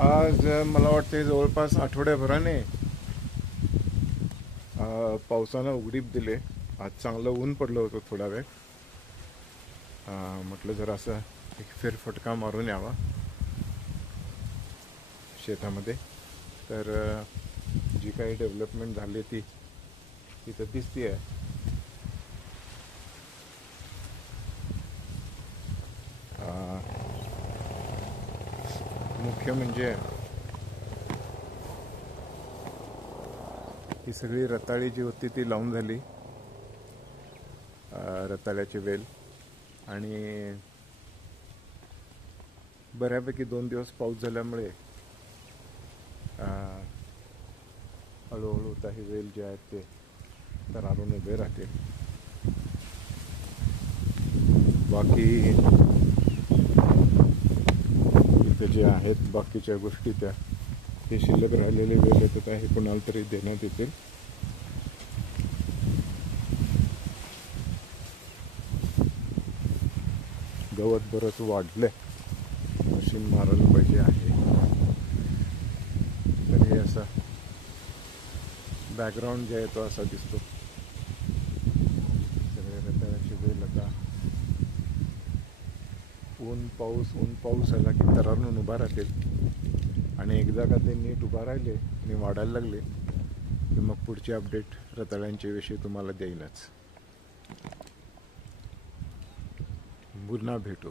आज मला वाटते जवळपास आठवड्याभराने पावसानं उघडीप दिले. आज चांगलं ऊन पडलं होतं थोडा वेळ. म्हटलं जरा असं एक फेरफटका मारून यावा शेतामध्ये. तर जी काही डेव्हलपमेंट झाली ती तिथं दिसती आहे. मुख्य म्हणजे ही सगळी रताळी जी होती ती लावून झाली, रताळ्याची वेल. आणि बऱ्यापैकी 2 दिवस पाऊस झाल्यामुळे हळूहळू काही वेल जे आहेत ते तरारून उभे राहते. बाकी इथे जे आहेत बाकीच्या गोष्टी त्या हे शिल्लक राहिलेले वेल येतात आहे कोणाला तरी देण्यात येतील. गवत बरंच वाढलंय, मशीन मारायला पाहिजे आहे. तर हे असा बॅकग्राऊंड जे आहे तो असा दिसतो. सगळे रताळ्याची वेल आता ऊन पाऊस आला की तरारून उभा राहतील. आणि एकदा का ते नीट उभा राहिले आणि वाढायला लागले की मग पुढचे अपडेट रताळ्यांच्या विषयी तुम्हाला देईनच. पुन्हा भेटू.